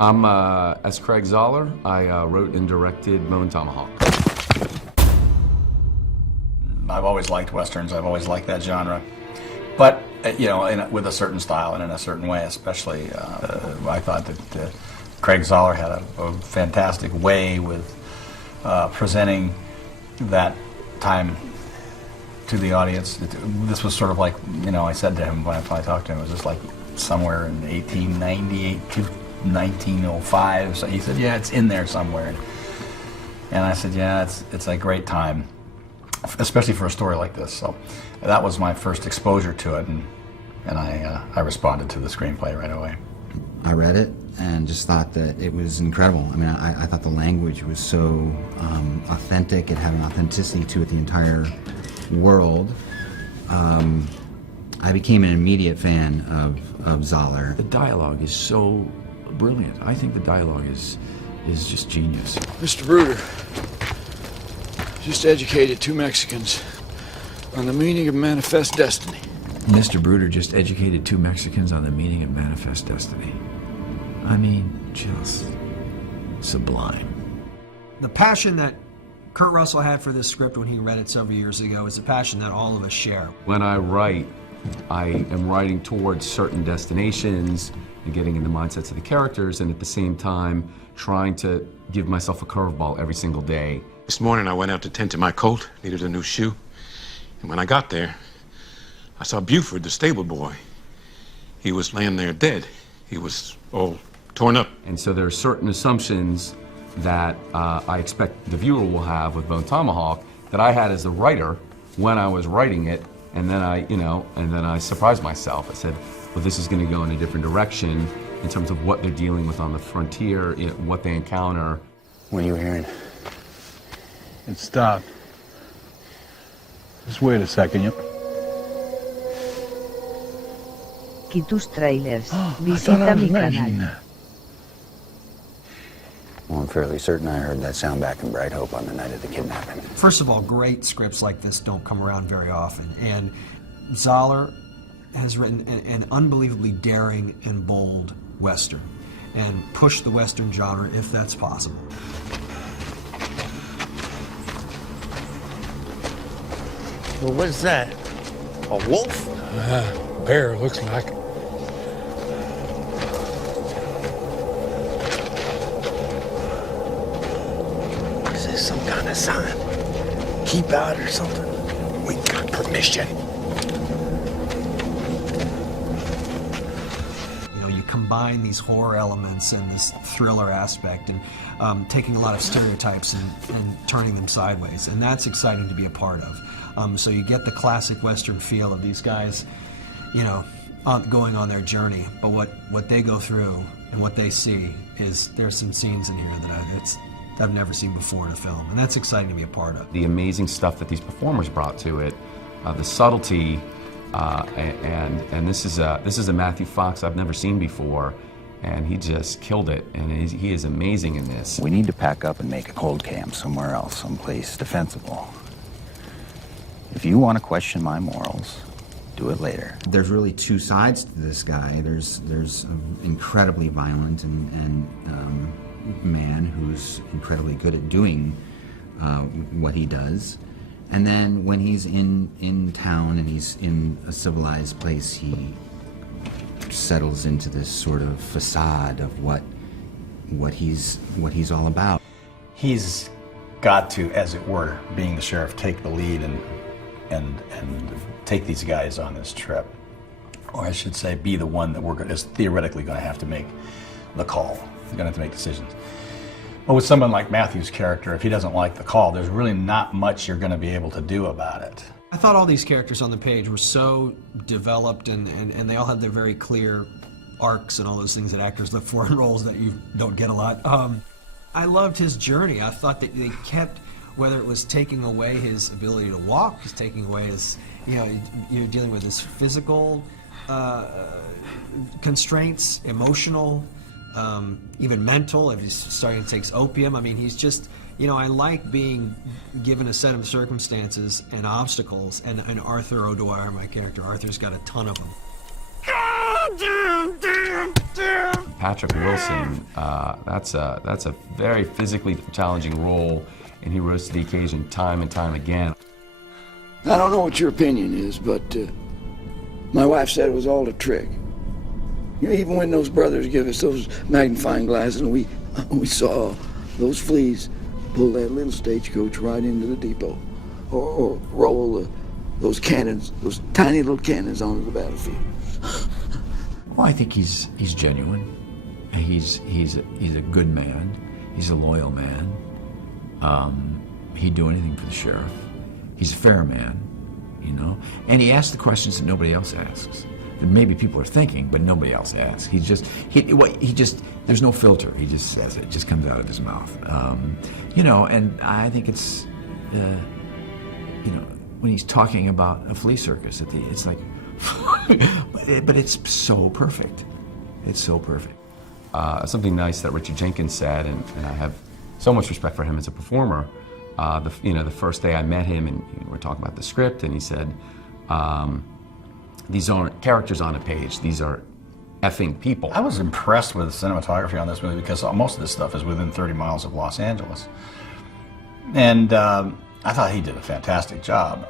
As Craig Zoller, I wrote and directed BONE TOMAHAWK. I've always liked Westerns, I've always liked that genre. But, you know, with a certain style and in a certain way, especially, I thought that Craig Zoller had a fantastic way with presenting that time to the audience. This was sort of like, you know, I said to him when I talked to him, it was just like somewhere in 1898 to 1905. So he said, yeah, it's in there somewhere. And I said, yeah, it's a great time, especially for a story like this. So that was my first exposure to it, and I responded to the screenplay right away. I read it and just thought that it was incredible. I mean, I thought the language was so authentic. It had an authenticity to it, the entire world. I became an immediate fan of Zoller. The dialogue is so brilliant. I think the dialogue is just genius. Mr. Bruder just educated two Mexicans on the meaning of manifest destiny. Mr. Bruder just educated two Mexicans on the meaning of manifest destiny. I mean, just sublime. The passion that Kurt Russell had for this script when he read it several years ago is a passion that all of us share. When I write, I am writing towards certain destinations and getting in the mindsets of the characters, and at the same time trying to give myself a curveball every single day. This morning I went out to tend to my colt, needed a new shoe, and when I got there, I saw Buford, the stable boy. He was laying there dead. He was all torn up. And so there are certain assumptions that I expect the viewer will have with BONE TOMAHAWK that I had as a writer when I was writing it, and then I surprised myself. I said, well, this is going to go in a different direction in terms of what they're dealing with on the frontier, you know, what they encounter. What are you hearing? It stopped. Just wait a second, yep. Tus tráilers. Visita mi canal. Well, I'm fairly certain I heard that sound back in Bright Hope on the night of the kidnapping. First of all, great scripts like this don't come around very often, and Zoller has written an unbelievably daring and bold Western, and pushed the Western genre if that's possible. Well, what's that? A wolf? Bear, looks like. Is this some kind of sign? Keep out or something? We got permission. You know, you combine these horror elements and this thriller aspect, and taking a lot of stereotypes and turning them sideways, and that's exciting to be a part of. So you get the classic Western feel of these guys, you know, going on their journey, but what they go through and what they see is there's some scenes in here that I've never seen before in a film, and that's exciting to be a part of. The amazing stuff that these performers brought to it, the subtlety, and this is a Matthew Fox I've never seen before, and he just killed it, and he is amazing in this. We need to pack up and make a cold camp somewhere else, someplace defensible. If you want to question my morals, do it later. There's really two sides to this guy. There's an incredibly violent and man who's incredibly good at doing what he does. And then when he's in town and he's in a civilized place, he settles into this sort of facade of what he's all about. He's got to, as it were, being the sheriff, take the lead and take these guys on this trip, or I should say, be the one that is theoretically going to have to make the call. We're going to have to make decisions. But with someone like Matthew's character, if he doesn't like the call, there's really not much you're going to be able to do about it. I thought all these characters on the page were so developed, and they all had their very clear arcs and all those things that actors look for in roles that you don't get a lot. I loved his journey. I thought that they kept, whether it was taking away his ability to walk, just taking away his, you know, you're dealing with his physical constraints, emotional, even mental, if he's starting to take opium. I mean, he's just, you know, I like being given a set of circumstances and obstacles, and Arthur O'Dwyer, my character, Arthur's got a ton of them. Patrick Wilson, that's a very physically challenging role, and he rose to the occasion time and time again. I don't know what your opinion is, but my wife said it was all a trick. You know, even when those brothers give us those magnifying glasses and we saw those fleas pull that little stagecoach right into the depot, or roll those cannons, those tiny little cannons onto the battlefield. Well, I think he's genuine. He's a good man. He's a loyal man. He'd do anything for the sheriff. He's a fair man, you know. And he asks the questions that nobody else asks. And maybe people are thinking, but nobody else asks. He just there's no filter. He just says it. It just comes out of his mouth. You know, and I think it's, you know, when he's talking about a flea circus, it's like, but it's so perfect. It's so perfect. Something nice that Richard Jenkins said, and I have so much respect for him as a performer. The first day I met him, and we're talking about the script, and he said, "These aren't characters on a page. These are effing people." I was impressed with the cinematography on this movie because most of this stuff is within 30 miles of Los Angeles, and I thought he did a fantastic job.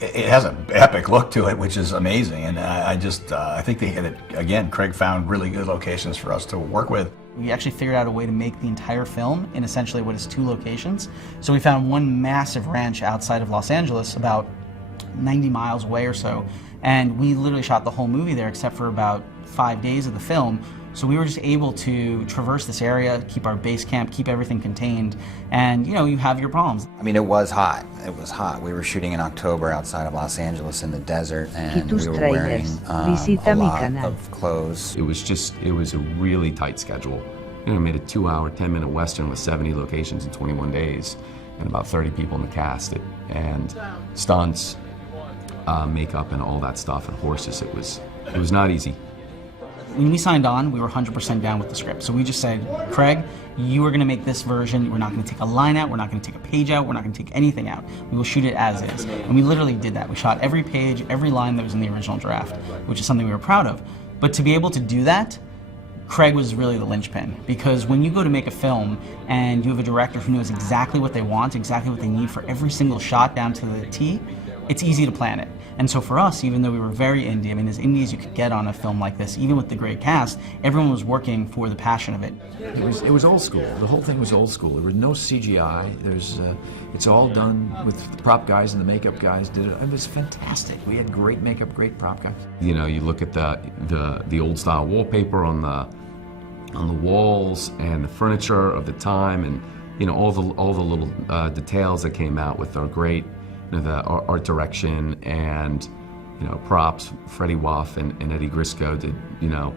It has an epic look to it, which is amazing, and I think that again, Craig found really good locations for us to work with. We actually figured out a way to make the entire film in essentially what is 2 locations. So we found one massive ranch outside of Los Angeles, about 90 miles away or so, and we literally shot the whole movie there except for about 5 days of the film. So we were just able to traverse this area, keep our base camp, keep everything contained, and you know, you have your problems. I mean, it was hot. It was hot. We were shooting in October outside of Los Angeles in the desert, and we were wearing a lot of clothes. It was a really tight schedule. You know, we made a 2-hour, 10-minute Western with 70 locations in 21 days, and about 30 people in the cast. And stunts, makeup, and all that stuff, and horses. It was not easy. When we signed on, we were 100% down with the script. So we just said, Craig, you are going to make this version. We're not going to take a line out. We're not going to take a page out. We're not going to take anything out. We will shoot it as is. And we literally did that. We shot every page, every line that was in the original draft, which is something we were proud of. But to be able to do that, Craig was really the linchpin, because when you go to make a film and you have a director who knows exactly what they want, exactly what they need for every single shot down to the T, it's easy to plan it. And so for us, even though we were very indie, I mean, as indie as you could get on a film like this, even with the great cast, everyone was working for the passion of it. It was old school. The whole thing was old school. There was no CGI. It's all done with the prop guys and the makeup guys did it. It was fantastic. We had great makeup, great prop guys. You know, you look at the old style wallpaper on the walls and the furniture of the time, and you know, all the little details that came out with our great, you know, the art direction and, you know, props. Freddie Waff and Eddie Grisco did, you know,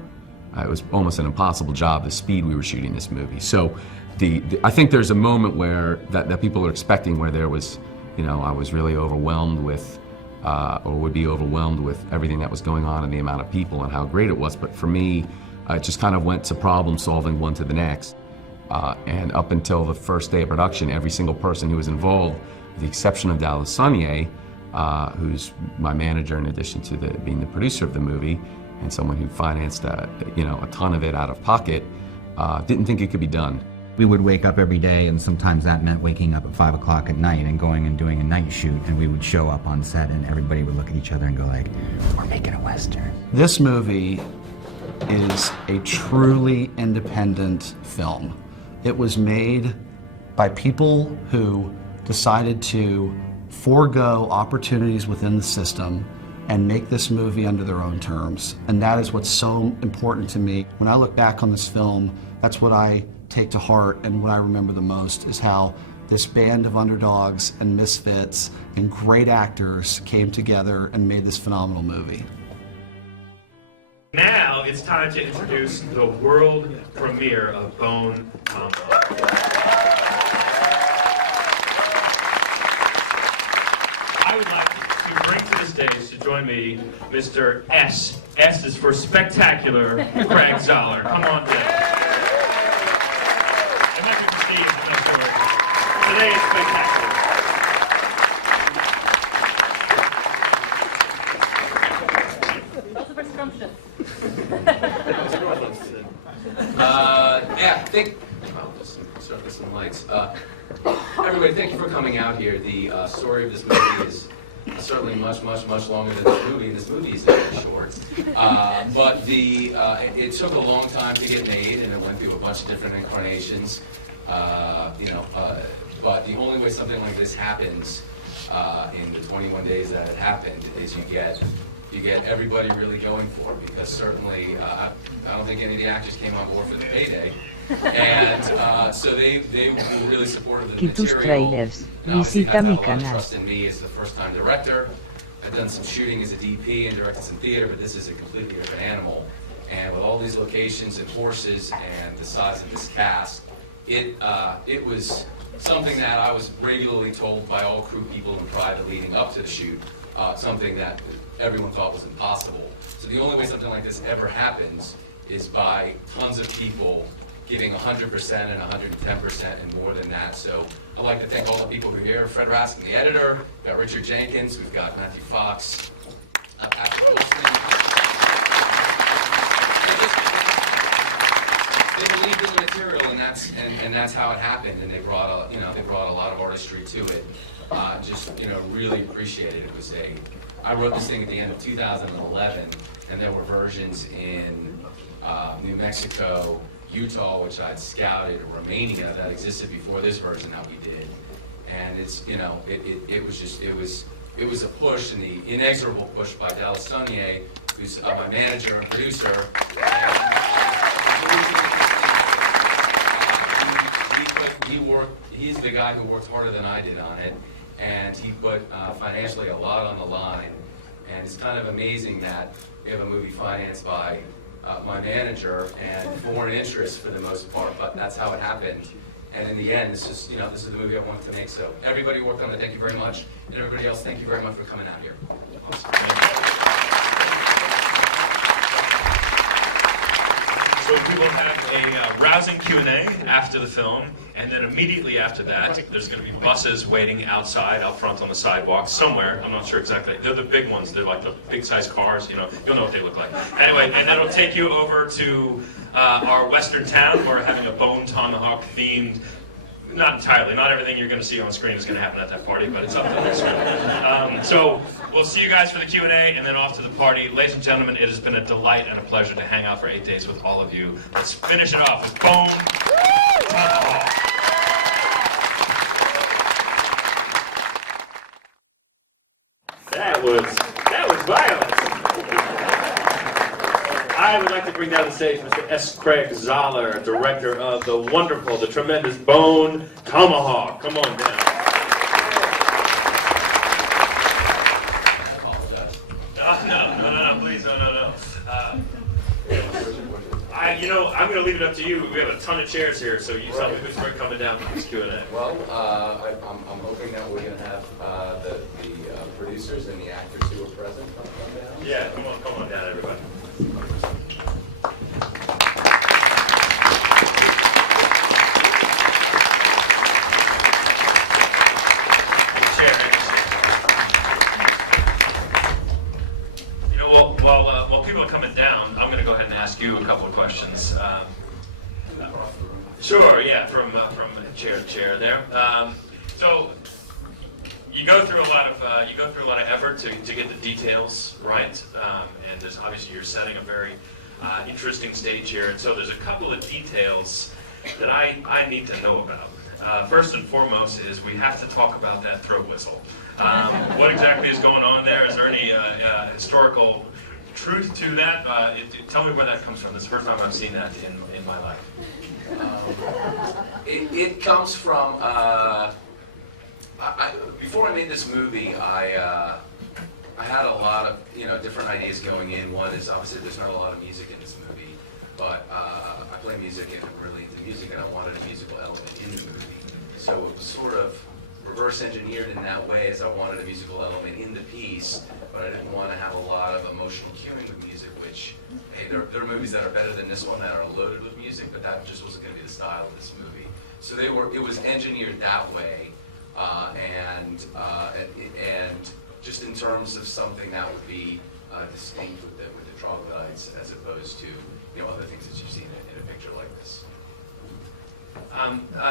it was almost an impossible job, the speed we were shooting this movie. So I think there's a moment where that people are expecting, where there was, you know, I was really overwhelmed with, or would be overwhelmed with everything that was going on and the amount of people and how great it was. But for me, it just kind of went to problem solving one to the next. And up until the first day of production, every single person who was involved, with the exception of Dallas Sonnier, who's my manager in addition to being the producer of the movie, and someone who financed a ton of it out of pocket, didn't think it could be done. We would wake up every day, and sometimes that meant waking up at 5 o'clock at night and going and doing a night shoot, and we would show up on set and everybody would look at each other and go like, we're making a Western. This movie is a truly independent film. It was made by people who decided to forego opportunities within the system and make this movie under their own terms. And that is what's so important to me. When I look back on this film, that's what I take to heart, and what I remember the most is how this band of underdogs and misfits and great actors came together and made this phenomenal movie. Now it's time to introduce the world premiere of Bone Tomahawk. I would like to bring to the stage to join me Mr. S. S is for spectacular Craig Zoller. Come on down. I'm not going to Steve, I'm not sure. Today is spectacular. Also for scrumptious. think, well, just start with some lights. Everybody, thank you for coming out here. The story of this movie is certainly much longer than this movie, and this movie is very short. But it took a long time to get made, and it went through a bunch of different incarnations. But the only way something like this happens in the 21 days that it happened is you get everybody really going for it, because certainly I don't think any of the actors came on board for the payday, and so they were really supportive of the material. Tráilers, Visita mi canal. canal. Trust in me as the first-time director. I've done some shooting as a DP and directed some theater, but this is a completely different animal. And with all these locations and horses and the size of this cast, it was something that I was regularly told by all crew people in private leading up to the shoot, something that everyone thought was impossible. So the only way something like this ever happens is by tons of people giving 100% and 110% and more than that. So I'd like to thank all the people who are here. Fred Raskin, the editor. We've got Richard Jenkins. We've got Matthew Fox. Patrick Wilson. They believed in the material, and that's how it happened. And they brought a lot of artistry to it. Really appreciated it. I wrote this thing at the end of 2011, and there were versions in New Mexico, Utah, which I'd scouted, or Romania that existed before this version that we did. And it was a push, and the inexorable push by Dallas Sonier, who's my manager and producer. He's the guy who worked harder than I did on it, and he put financially a lot on the line. And it's kind of amazing that we have a movie financed by my manager and foreign interests for the most part, but that's how it happened. And in the end, this is the movie I wanted to make. So everybody who worked on it, thank you very much. And everybody else, thank you very much for coming out here. Awesome. So we will have a rousing Q&A after the film, and then immediately after that, there's going to be buses waiting outside, out front on the sidewalk, somewhere. I'm not sure exactly. They're the big ones. They're like the big-sized cars. You'll know what they look like. Anyway, and that'll take you over to our western town. We're having a Bone Tomahawk themed. Not entirely. Not everything you're going to see on screen is going to happen at that party, but it's up to the script. So we'll see you guys for the Q&A and then off to the party. Ladies and gentlemen, it has been a delight and a pleasure to hang out for 8 days with all of you. Let's finish it off with Bone Tomahawk. That was violent. I would like to bring down the stage Mr. S. Craig Zoller, director of the wonderful, the tremendous Bone Tomahawk. Come on down. No, please, no. I'm going to leave it up to you. We have a ton of chairs here, so you tell me who's coming down for this Q&A. Well, I'm hoping that we're going to have the producers and the actors who are present come down. Yeah, come on down, everybody. While people are coming down, I'm going to go ahead and ask you a couple of questions. Sure, yeah, from chair to chair there. So you go through a lot of effort to get the details right, and there's obviously you're setting a very interesting stage here, and so there's a couple of details that I need to know about. First and foremost is we have to talk about that throat whistle. What exactly is going on there? Is there any historical truth to that? Tell me where that comes from. This is the first time I've seen that in my life. It comes from, before I made this movie, I had a lot of different ideas going in. One is obviously there's not a lot of music in this movie, but I play music and I'm really into music, and I wanted a musical element in the movie. So it was sort of reverse engineered in that way, as I wanted a musical element in the piece, but I didn't want to have a lot of emotional cueing with music, which, hey, there are movies that are better than this one that are loaded with music, but that just wasn't going to be the style of this movie. So it was engineered that way, and just in terms of something that would be distinct with the troglodytes, as opposed to other things that you've seen in a picture like this.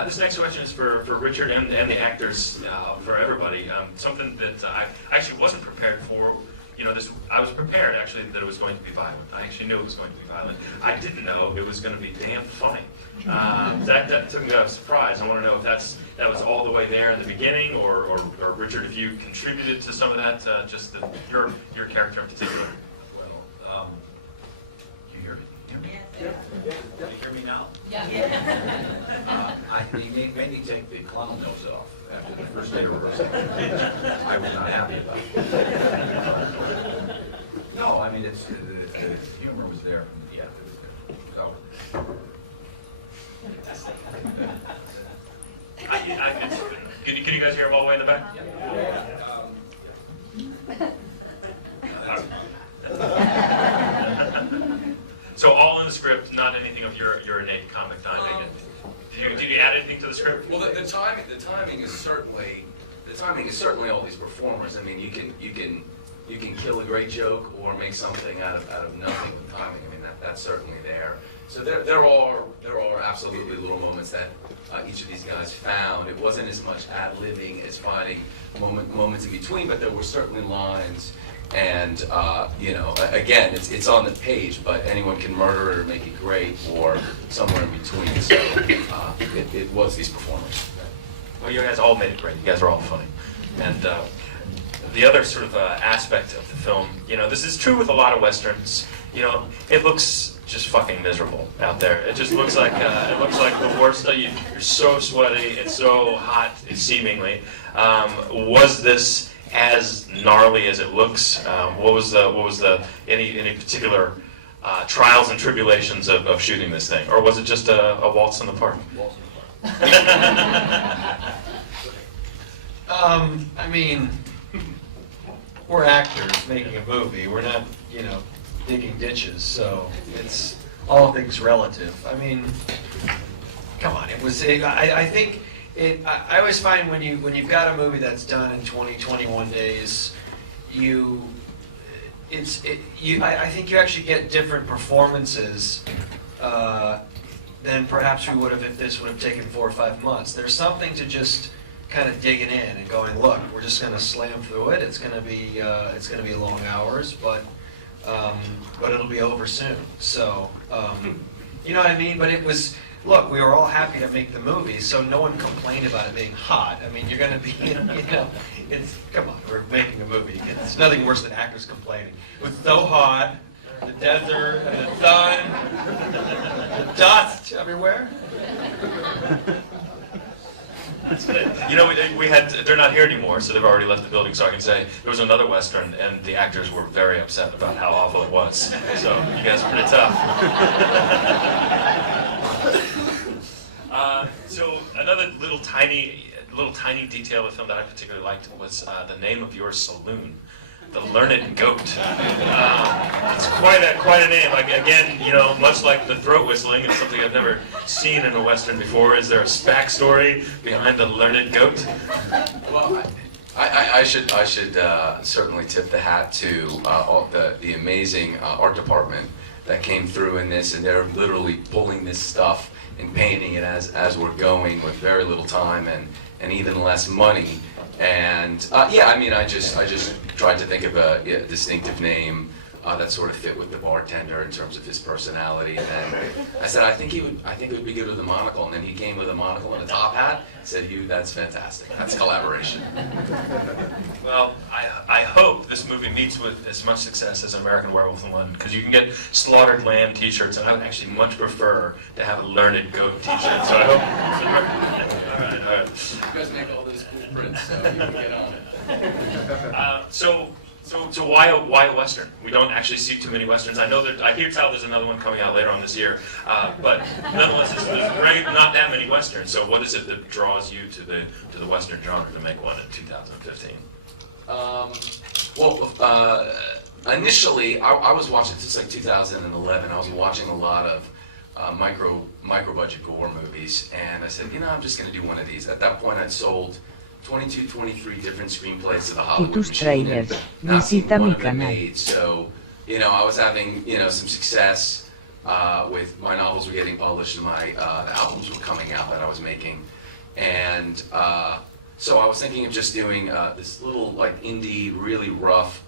This next question is for Richard and the actors, for everybody. Something that I actually wasn't prepared for. You know, I was prepared actually that it was going to be violent. I actually knew it was going to be violent. I didn't know it was going to be damn funny. That took me by surprise. I want to know if that was all the way there in the beginning, or Richard, if you contributed to some of that, just your character in particular. Well, can you hear me? Yeah. Can you hear me now? Yeah. He made me take the clown nose off after the first day of rehearsal. I was not happy about it. No, I mean, the humor was there from the Can you guys hear him all the way in the back? So all in the script, not anything of your innate comic timing. Did you add anything to the script? Well, the timing is certainly all these performers. I mean, you can kill a great joke or make something out of nothing with timing. I mean, that's certainly there. So there are absolutely little moments that each of these guys found. It wasn't as much ad-libbing as finding moments in between, but there were certainly lines. And you know, again, it's on the page, but anyone can murder it or make it great, or somewhere in between. So it was these performers. Well, you guys all made it great. You guys are all funny. And the other sort of aspect of the film, you know, this is true with a lot of westerns. You know, it looks just fucking miserable out there. It just looks like the worst. You're so sweaty. It's so hot, seemingly. Was this as gnarly as it looks? What was the any particular trials and tribulations of shooting this thing, or was it just a waltz in the park? Waltz in the park. I mean, we're actors making a movie. We're not, you know, digging ditches. So it's all things relative. I mean, come on. It was. I think. I always find when you've got a movie that's done in 21 days, I think you actually get different performances than perhaps we would have if this would have taken 4 or 5 months. There's something to just kind of digging in and going, look, we're just going to slam through it. It's going to be long hours, but it'll be over soon. So you know what I mean? But it was. Look, we were all happy to make the movie, so no one complained about it being hot. I mean, you're going to be, you know, come on, we're making a movie. It's nothing worse than actors complaining. It was so hot, the desert, and the sun, the dust everywhere. You know, they're not here anymore, so they've already left the building, so I can say there was another Western, and the actors were very upset about how awful it was. So you guys are pretty tough. So another little tiny detail of the film that I particularly liked was the name of your saloon, the Learned Goat. It's quite a name. Like, again, you know, much like the throat whistling, it's something I've never seen in a Western before. Is there a backstory behind the Learned Goat? Well, I should certainly tip the hat to all the amazing art department that came through in this, and they're literally pulling this stuff and painting it as we're going with very little time and even less money. And yeah, I mean, I just tried to think of a distinctive name that sort of fit with the bartender in terms of his personality. And I said, I think it would be good with a monocle. And then he came with a monocle and a top hat. Said, "Hugh, that's fantastic. That's collaboration." Well, I hope this movie meets with as much success as American Werewolf in London, because you can get Slaughtered Lamb T-shirts, and I would actually much prefer to have a Learned Goat T-shirt. So I hope. All right. You guys make all those cool prints, so you can get on it. So why a Western? We don't actually see too many Westerns. I know that I hear tell there's another one coming out later on this year, but nonetheless, there's not that many Westerns. So what is it that draws you to the Western genre to make one in 2015? Well, initially, I was watching, this is like 2011, I was watching a lot of micro budget gore movies, and I said, you know, I'm just going to do one of these. At that point, I'd sold 22, 23 different screenplays to the Hollywood machine, tráilers, not seen visita one mi of them canal. made. So, you know, I was having, you know, some success, with my novels were getting published and my albums were coming out that I was making. And so I was thinking of just doing this little like indie, really rough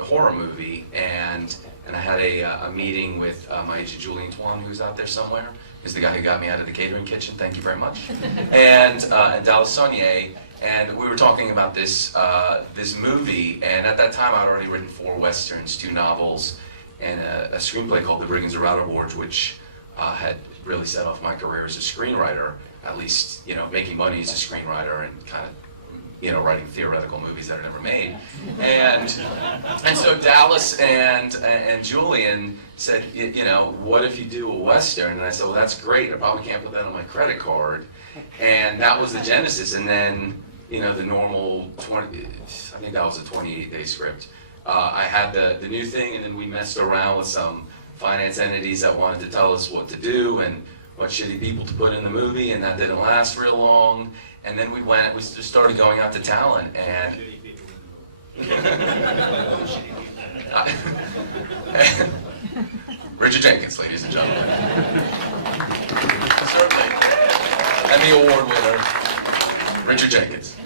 horror movie. And I had a meeting with my agent Julian Twan, who's out there somewhere. He's the guy who got me out of the catering kitchen. Thank you very much. And Dallas Saunier. And we were talking about this this movie. And at that time, I'd already written 4 westerns, 2 novels, and a screenplay called The Brigands of Routerboards, which had really set off my career as a screenwriter, at least, you know, making money as a screenwriter and kind of, you know, writing theoretical movies that are never made. And so Dallas and Julian said, you know, what if you do a Western? And I said, well, that's great. I probably can't put that on my credit card. And that was the genesis. And then, you know, the normal I think that was a 28-day script. I had the new thing, and then we messed around with some finance entities that wanted to tell us what to do and what shitty people to put in the movie, and that didn't last real long. And then we just started going out to talent, and Richard Jenkins, ladies and gentlemen. Certainly. Emmy Award winner, Richard Jenkins.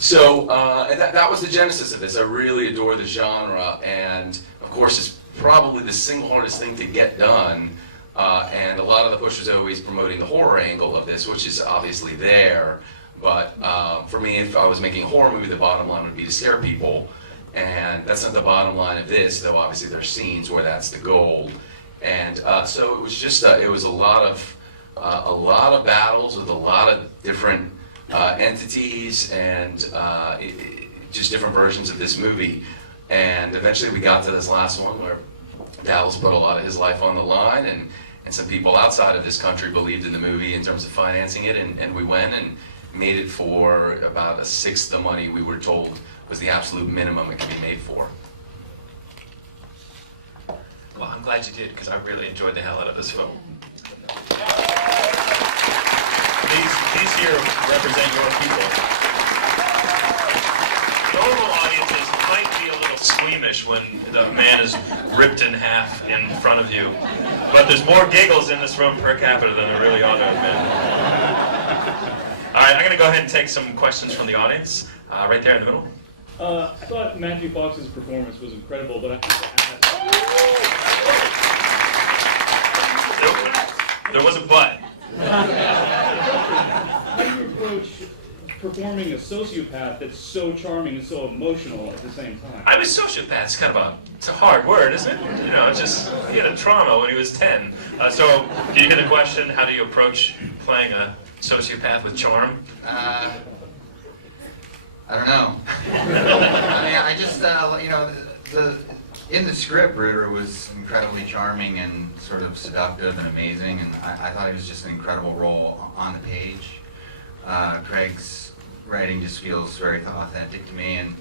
So that was the genesis of this. I really adore the genre, and of course it's probably the single hardest thing to get done, and a lot of the push was always promoting the horror angle of this, which is obviously there, but for me, if I was making a horror movie, the bottom line would be to scare people, and that's not the bottom line of this, though obviously there's scenes where that's the goal. And so it was just it was a lot of battles with a lot of different entities and just different versions of this movie. And eventually we got to this last one where Dallas put a lot of his life on the line, and some people outside of this country believed in the movie in terms of financing it, and we went and made it for about 1/6 the money we were told was the absolute minimum it could be made for. Well, I'm glad you did, because I really enjoyed the hell out of this film. These here represent your people. Normal audiences might be a little squeamish when the man is ripped in half in front of you, but there's more giggles in this room per capita than there really ought to have been. All right, I'm going to go ahead and take some questions from the audience, right there in the middle. I thought Matthew Fox's performance was incredible, but I have to ask. There was a but. How do you approach performing a sociopath that's so charming and so emotional at the same time? I'm a sociopath. It's kind of it's a hard word, isn't it? You know, it's just, he had a trauma when he was 10. So, do you hear the question, how do you approach playing a sociopath with charm? I don't know. I mean, I just, you know, in the script, Bruder was incredibly charming and sort of seductive and amazing, and I thought it was just an incredible role on the page. Craig's writing just feels very authentic to me, and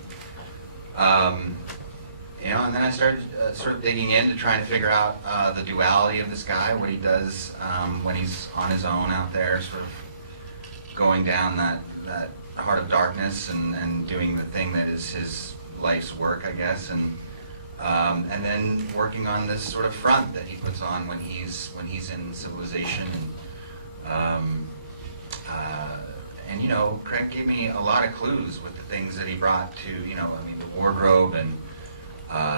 you know, and then I started sort of digging into trying to figure out the duality of this guy, what he does when he's on his own out there, sort of going down that heart of darkness and doing the thing that is his life's work, I guess, and then working on this sort of front that he puts on when he's in civilization, and you know, Craig gave me a lot of clues with the things that he brought to, you know, I mean, the wardrobe and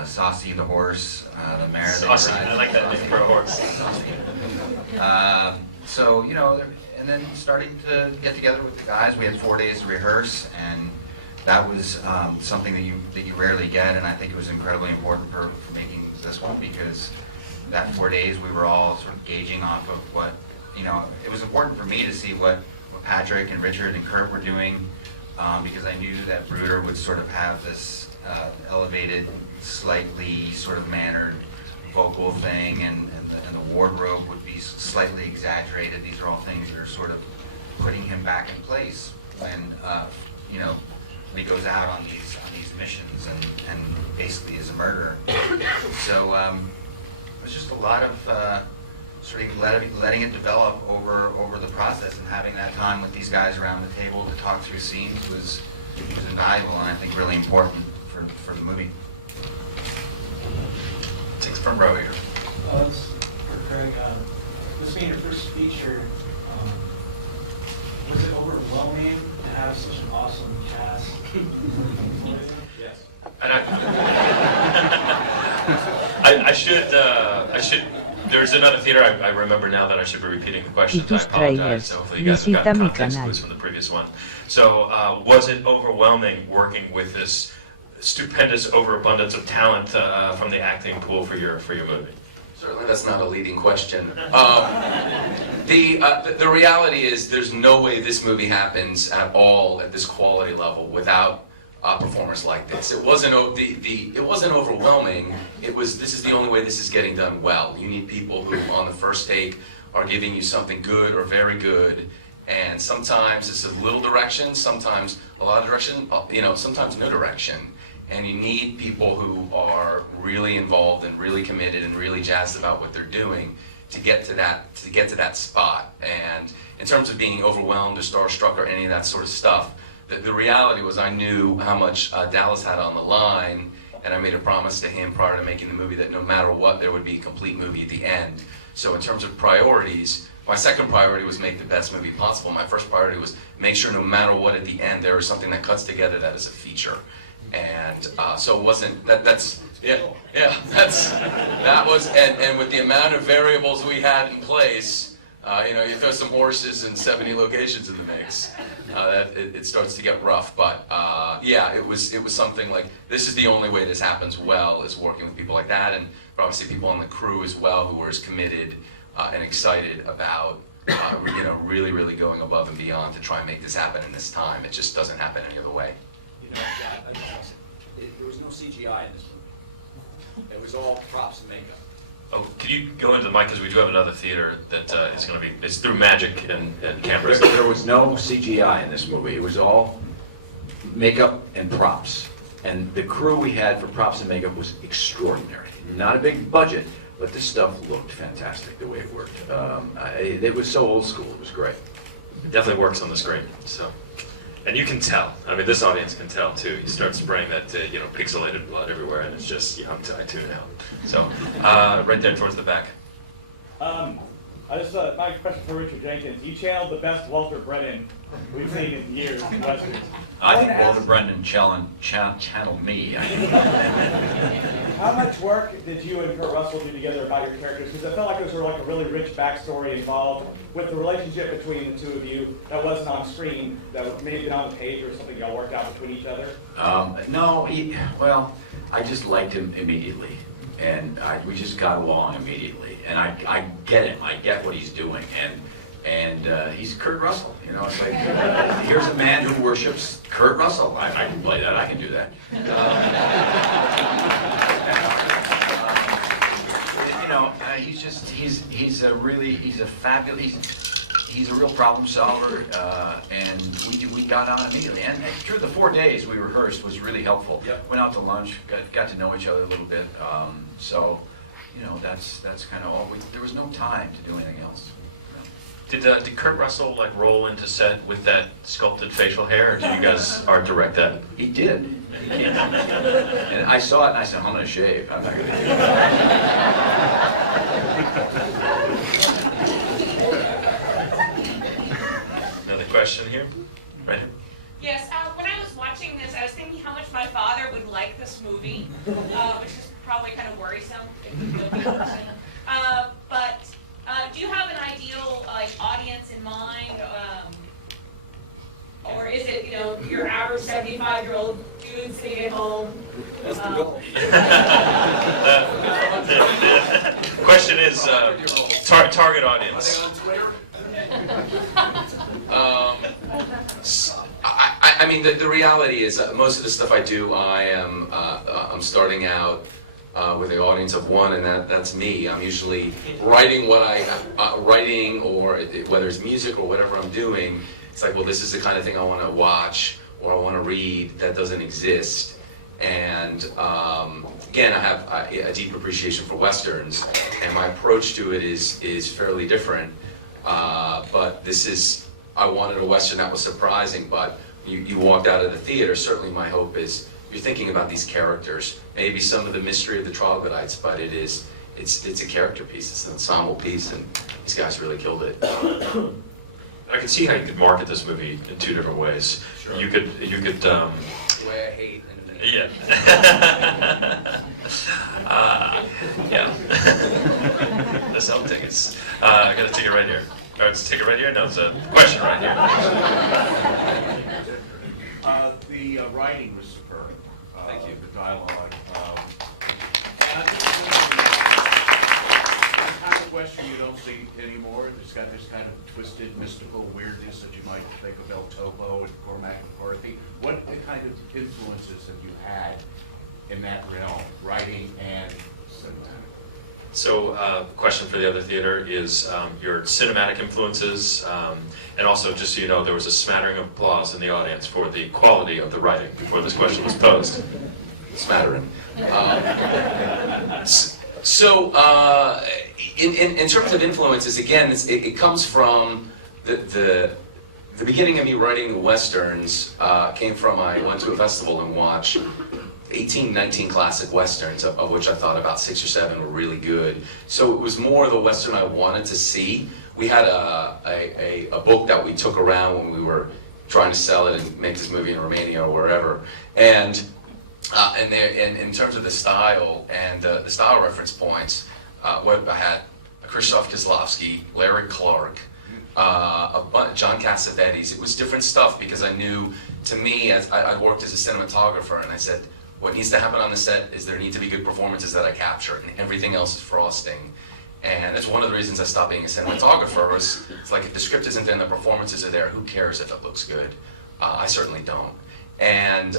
Saucy the horse, the mare. Saucy, I like that name for a horse. So, you know, and then starting to get together with the guys. We had 4 days to rehearse, and that was something that you rarely get, and I think it was incredibly important for making this one, because that 4 days we were all sort of gauging off of what, you know, it was important for me to see what Patrick and Richard and Kurt were doing, because I knew that Bruder would sort of have this elevated, slightly sort of mannered vocal thing, and the wardrobe would be slightly exaggerated. These are all things that are sort of putting him back in place when, you know, he goes out on these missions and basically is a murderer. So it was just a lot of sort of letting it develop over the process, and having that time with these guys around the table to talk through scenes was invaluable, and I think really important for the movie. front row here. This for Craig. This being your first feature, was it overwhelming to have such an awesome cast? Yes. And I should. There's another theater I remember now that I should be repeating the question. I apologize. So hopefully you guys have got context clues from the previous one. So was it overwhelming working with this stupendous overabundance of talent from the acting pool for your movie? Certainly, that's not a leading question. The reality is, there's no way this movie happens at all at this quality level without performers like this. It wasn't it wasn't overwhelming. It was, this is the only way this is getting done well. You need people who, on the first take, are giving you something good or very good. And sometimes it's a little direction, sometimes a lot of direction, sometimes no direction. And you need people who are really involved and really committed and really jazzed about what they're doing to get to that spot. And in terms of being overwhelmed or starstruck or any of that sort of stuff, the reality was I knew how much Dallas had on the line, and I made a promise to him prior to making the movie that no matter what, there would be a complete movie at the end. So in terms of priorities, my second priority was make the best movie possible. My first priority was make sure no matter what at the end, there is something that cuts together that is a feature. And so it wasn't, that was, and with the amount of variables we had in place, you throw some horses and 70 locations in the mix, it starts to get rough. But it was something like, this is the only way this happens well, is working with people like that, and obviously people on the crew as well who were as committed and excited about really, really going above and beyond to try and make this happen in this time. It just doesn't happen any other way. There was no CGI in this movie. It was all props and makeup. Oh, can you go into the mic, because we do have another theater that is going to be, it's through magic and cameras. There was no CGI in this movie. It was all makeup and props. And the crew we had for props and makeup was extraordinary. Not a big budget, but this stuff looked fantastic the way it worked. It was so old school, it was great. It definitely works on the screen, so. And you can tell. I mean, this audience can tell too. You start spraying that, pixelated blood everywhere, and it's just, I tune out. So, right there towards the back. My question for Richard Jenkins. You channeled the best Walter Brennan we've seen in years in Westerns. I think Walter Brennan channeled me. How much work did you and Kurt Russell do together about your characters? Because I felt like there was sort of like a really rich backstory involved with the relationship between the two of you that wasn't on screen, that may have been on the page or something y'all worked out between each other. No, I just liked him immediately, and we just got along immediately. And I get him. I get what he's doing, and he's Kurt Russell. It's like, here's a man who worships Kurt Russell. I can play that. I can do that. He's a real problem solver, and we got on immediately. And through the 4 days we rehearsed was really helpful. Yep. Went out to lunch, got to know each other a little bit. That's kind of all. There was no time to do anything else. Did Kurt Russell roll into set with that sculpted facial hair, or did you guys art direct that? He did. And I saw it and I said, I'm going to shave. I'm not going to do that. Another question here? Right here. Yes, when I was watching this, I was thinking how much my father would like this movie, which is probably kind of worrisome if he's a good person. But do you have an ideal audience in mind? Or is it, your average 75-year-old dude staying at home? That's the goal. The question is target audience. Are they on Twitter? I mean, the reality is most of the stuff I do, I'm starting out with an audience of one, and that's me. I'm usually writing writing, or whether it's music or whatever I'm doing. It's like, well, this is the kind of thing I want to watch or I want to read that doesn't exist. And again, I have a deep appreciation for Westerns, and my approach to it is fairly different. But I wanted a Western that was surprising, but you walked out of the theater. Certainly my hope is you're thinking about these characters, maybe some of the mystery of the troglodytes, but it's a character piece, it's an ensemble piece, and these guys really killed it. I can see how you could market this movie in two different ways. Sure. You could. The way I hate and Yeah. Yeah. The sell tickets. I got a ticket right here. Oh, it's a ticket right here? No, it's a question right here. The writing was superb. Thank you. The dialogue. Kind of Western you don't see anymore. It's got this kind of twisted, mystical weirdness that you might think of El Topo and Cormac McCarthy. What kind of influences have you had in that realm, writing and cinematic? So, question for the other theater is your cinematic influences, and also, just so you know, there was a smattering of applause in the audience for the quality of the writing before this question was posed. Smattering. In terms of influences, again, it comes from the beginning of me writing the Westerns came from I went to a festival and watched 18, 19 classic Westerns, of which I thought about 6 or 7 were really good. So it was more the Western I wanted to see. We had a book that we took around when we were trying to sell it and make this movie in Romania or wherever. And in terms of the style and the style reference points, I had Krzysztof Kieslowski, Larry Clark, John Cassavetes. It was different stuff because I knew, to me, as I worked as a cinematographer, and I said, what needs to happen on the set is there need to be good performances that I capture, and everything else is frosting. And that's one of the reasons I stopped being a cinematographer. It's like if the script isn't there and the performances are there, who cares if it looks good? I certainly don't. And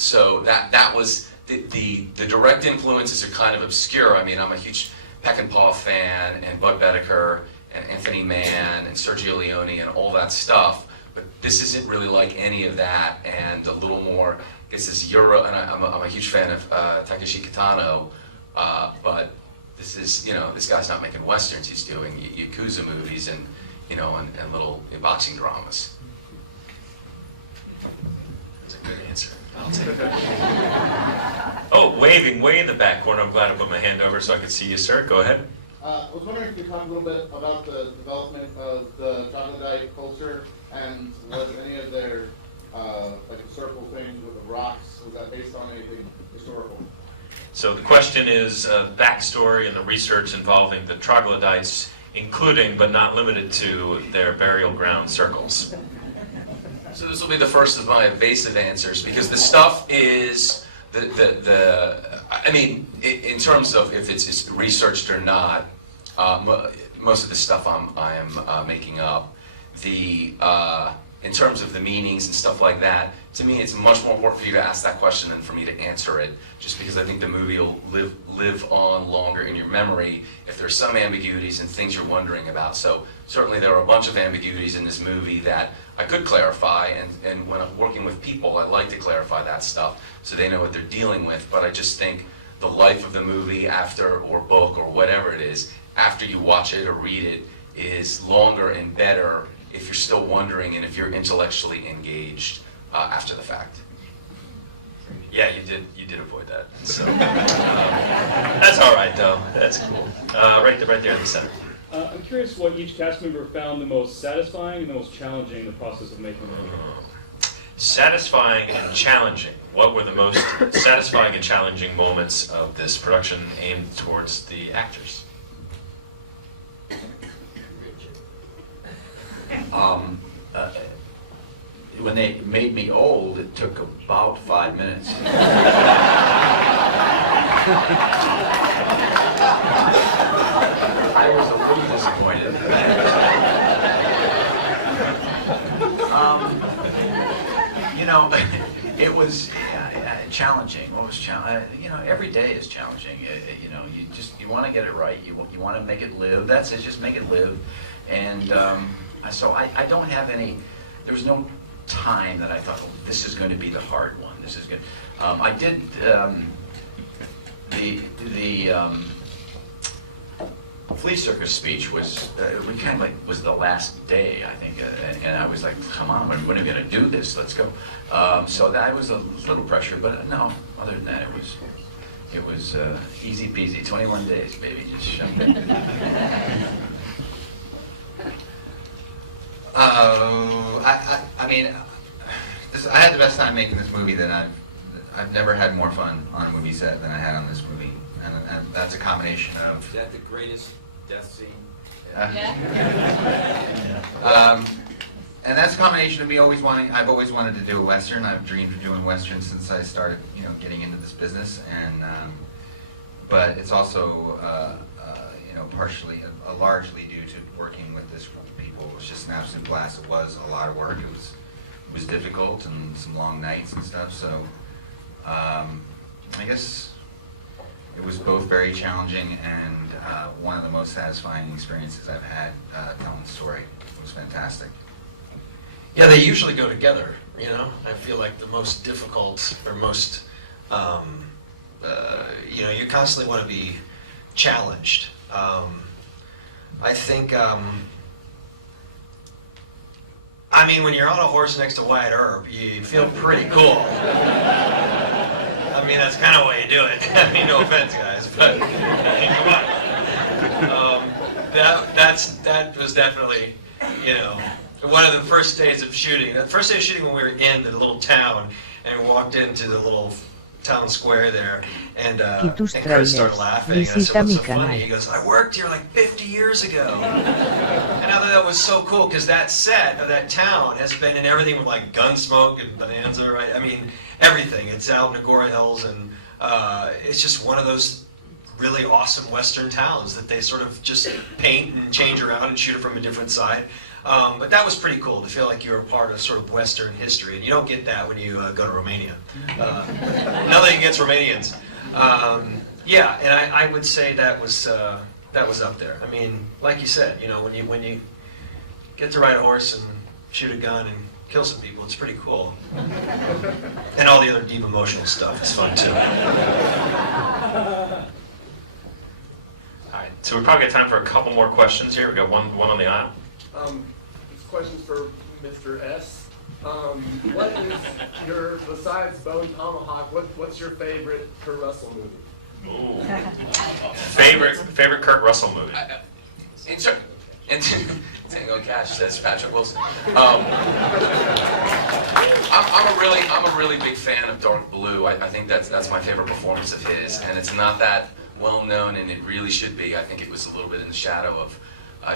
so that was the direct influences are kind of obscure. I mean, I'm a huge Peckinpah fan, and Bud Boetticher, and Anthony Mann, and Sergio Leone, and all that stuff. But this isn't really like any of that, and a little more. This is Euro, and I'm a huge fan of Takeshi Kitano, but this is, this guy's not making westerns. He's doing Yakuza movies and and little boxing dramas. That's a good answer. I'll take it. Oh, waving way in the back corner. I'm glad I put my hand over so I could see you, sir. Go ahead. I was wondering if you could talk a little bit about the development of the troglodyte culture, and was any of their like circle things with the rocks, was that based on anything historical? So the question is backstory and the research involving the troglodytes, including but not limited to their burial ground circles. So this will be the first of my evasive answers, because the stuff is I mean, in terms of if it's researched or not, most of the stuff I am making up. In terms of the meanings and stuff like that, to me it's much more important for you to ask that question than for me to answer it, just because I think the movie will live on longer in your memory if there's some ambiguities and things you're wondering about. So certainly there are a bunch of ambiguities in this movie that I could clarify, and when I'm working with people, I like to clarify that stuff so they know what they're dealing with. But I just think the life of the movie after, or book, or whatever it is, after you watch it or read it, is longer and better if you're still wondering and if you're intellectually engaged after the fact. Yeah, you did avoid that. So that's all right though. That's cool. Right there in the center. I'm curious what each cast member found the most satisfying and the most challenging in the process of making the movie. Satisfying and challenging. What were the most satisfying and challenging moments of this production aimed towards the actors? When they made me old, it took about 5 minutes. I was a little disappointed. It was challenging. What was challenging? Every day is challenging. You want to get it right. You want to make it live. That's it. Just make it live. And so I don't have any. There was no time that I thought, oh, this is going to be the hard one. This is good. I did flea circus speech was we kind of like was the last day, I think, and I was like, come on, when are we gonna do this? Let's go. So that was a little pressure, but no, other than that, it was easy peasy. 21 days, baby, just shove it. I mean, I had the best time making this movie that I've never had more fun on a movie set than I had on this movie, and that's a combination of. Is that the greatest death scene? And that's a combination of me always wanting. I've always wanted to do a Western. I've dreamed of doing Westerns since I started, getting into this business. And but it's also, partially, largely due to working with this group of people. It was just an absolute blast. It was a lot of work. It was difficult and some long nights and stuff. So I guess it was both very challenging and one of the most satisfying experiences I've had telling the story. It was fantastic. Yeah, they usually go together, I feel like the most difficult or most, you constantly want to be challenged. I think, when you're on a horse next to Wyatt Earp, you feel pretty cool. That's kind of why you do it. No offense, guys, but come on. That was definitely, one of the first days of shooting. The first day of shooting when we were in the little town and we walked into the little town square there, and Chris started laughing. And I said, "What's so funny?" He goes, "I worked here like 50 years ago." And I thought that was so cool because that set of that town has been in everything with like Gunsmoke and Bonanza, right? Everything. It's out in Agora Hills, and it's just one of those really awesome Western towns that they sort of just paint and change around and shoot it from a different side. But that was pretty cool to feel like you're a part of sort of Western history, and you don't get that when you go to Romania. Nothing against Romanians. And I would say that was up there. Like you said, when you get to ride a horse and shoot a gun and kill some people, it's pretty cool. And all the other deep emotional stuff is fun too. All right, so we probably got time for a couple more questions here. We got one on the aisle. This question's for Mr. S. What is besides Bone Tomahawk, what's your favorite Kurt Russell movie? Ooh. Favorite Kurt Russell movie? Tango Cash, says Patrick Wilson. I'm a really big fan of Dark Blue. I think that's my favorite performance of his, and it's not that well known, and it really should be. I think it was a little bit in the shadow of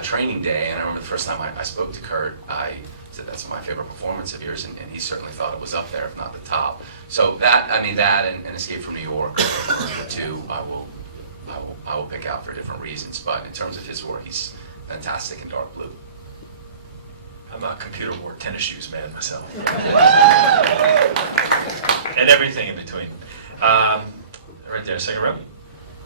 Training Day, and I remember the first time I spoke to Kurt, I said that's my favorite performance of yours, and he certainly thought it was up there, if not the top. So that and Escape from New York are the two I will pick out for different reasons. But in terms of his work, he's fantastic in Dark Blue. I'm a computer board tennis shoes man myself. And everything in between. Right there, second row.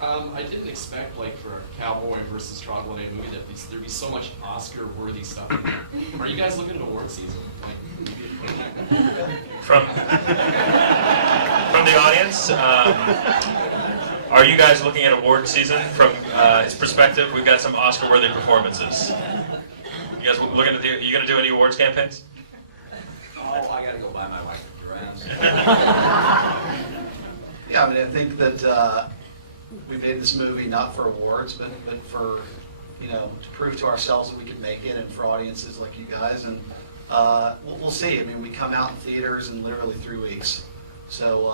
I didn't expect, for a cowboy versus troglodyte movie, that there'd be so much Oscar-worthy stuff in there. Are you guys looking at award season? From the audience, are you guys looking at award season from his perspective? We've got some Oscar-worthy performances. You guys looking at you gonna do any awards campaigns? Oh, I gotta go buy my wife a giraffes. Yeah, I think that we made this movie not for awards, but for, to prove to ourselves that we can make it, and for audiences like you guys. And we'll see. We come out in theaters in literally 3 weeks, so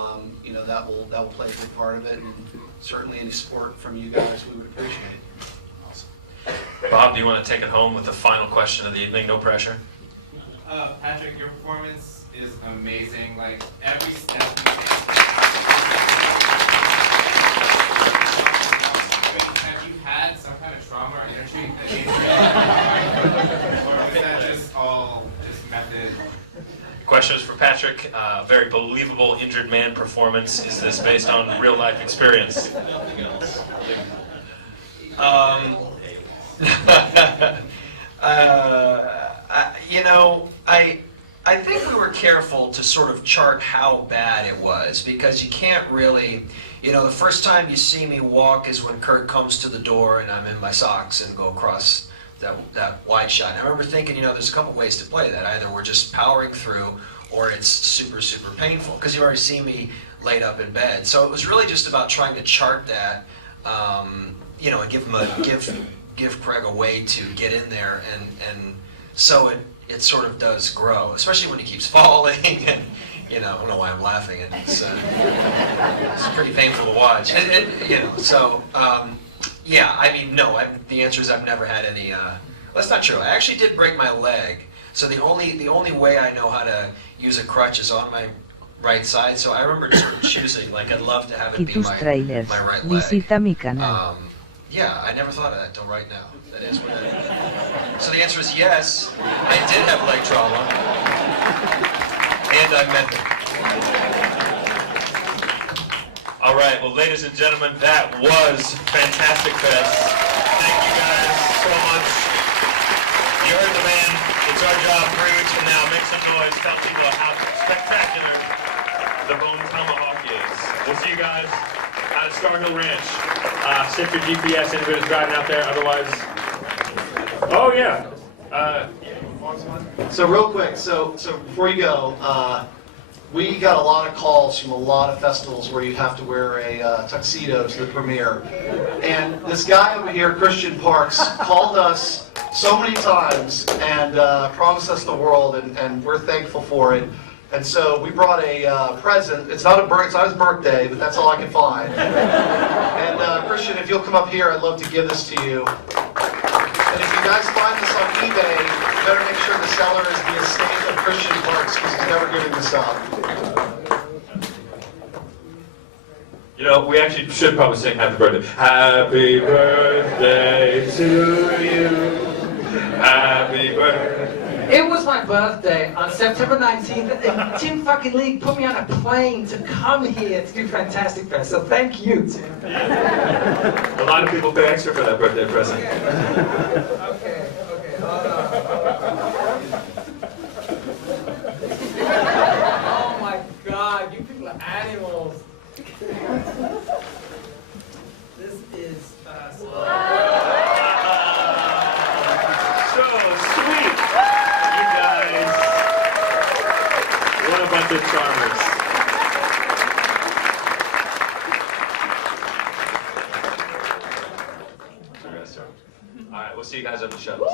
that will play a big part of it. And certainly any support from you guys, we would appreciate it. Bob, do you want to take it home with the final question of the evening? No pressure. Patrick, your performance is amazing. Every step you have you had some kind of trauma or injury that you or is that just all method? Question is for Patrick. Very believable injured man performance. Is this based on real life experience? Nothing else. I think we were careful to sort of chart how bad it was, because you can't really, you know, the first time you see me walk is when Kurt comes to the door and I'm in my socks and go across that wide shot. And I remember thinking, you know, there's a couple ways to play that. Either we're just powering through, or it's super, super painful, because you've already seen me laid up in bed. So it was really just about trying to chart that, you know, and give Craig a way to get in there, and so it sort of does grow, especially when he keeps falling, and you know, I don't know why I'm laughing, and it's pretty painful to watch. You know, so yeah, I mean, no, the answer is I've never had any. Well, that's not true. I actually did break my leg, so the only way I know how to use a crutch is on my right side. So I remember sort of choosing, like, I'd love to have it be my right leg. Visita mi canal. Yeah, I never thought of that until right now. That is what so the answer is yes, I did have leg trauma, and I meant it. All right, well, ladies and gentlemen, that was Fantastic Fest. Thank you guys so much. You heard the man. It's our job 3 weeks from now. Make some noise. Tell people how spectacular the Bone Tomahawk is. We'll see you guys at Star Hill Ranch. Set your GPS, anybody's driving out there, otherwise... Oh, yeah. So real quick, so before you go, we got a lot of calls from a lot of festivals where you have to wear a tuxedo to the premiere. And this guy over here, Christian Parks, called us so many times and promised us the world, and we're thankful for it. And so we brought a present. It's not his birthday, but that's all I can find. And Christian, if you'll come up here, I'd love to give this to you. And if you guys find this on eBay, you better make sure the seller is the estate of Christian Parks, because he's never giving this up. You know, we actually should probably sing Happy Birthday. Happy birthday to you. Happy birthday. It was my birthday on September 19th, and Tim fucking Lee put me on a plane to come here to do Fantastic Fest, so thank you, Tim. A lot of people pay extra for that birthday present. Okay, oh my god, you people are animals. This is What a bunch of charmers. All right, we'll see you guys at the shows.